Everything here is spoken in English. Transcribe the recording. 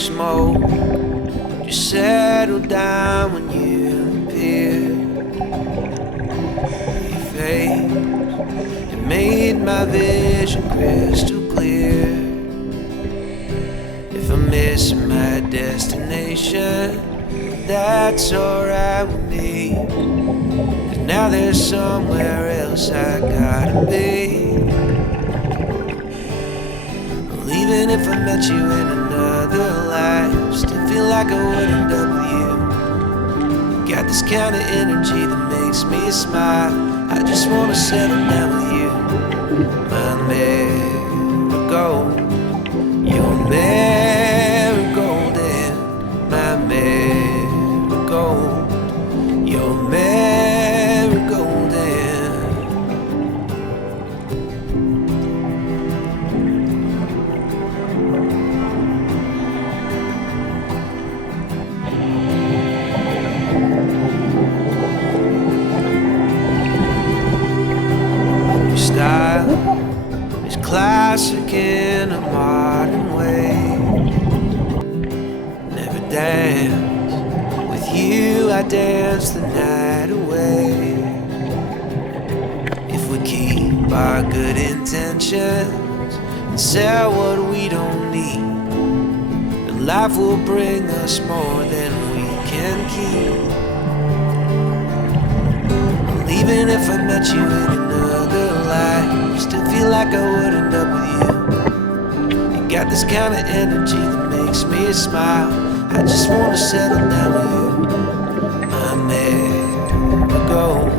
smoke. Just settle down when you appear. Your face, it made my vision crystal clear. If I'm missing my destination, that's alright with me. 'Cause now there's somewhere else I gotta be. Even if I met you in another life, still feel like I would end up with you. You got this kind of energy that makes me smile. I just wanna settle down with you. My marigold, your marigold, and my marigold, your marigold, and style is classic in a modern way. Never dance with you, I dance the night away. If we keep our good intentions and sell what we don't need, then life will bring us more than we can keep. Even if I met you in another life, still feel like I would end up with you. You got this kind of energy that makes me smile. I just wanna settle down with you. My marigold,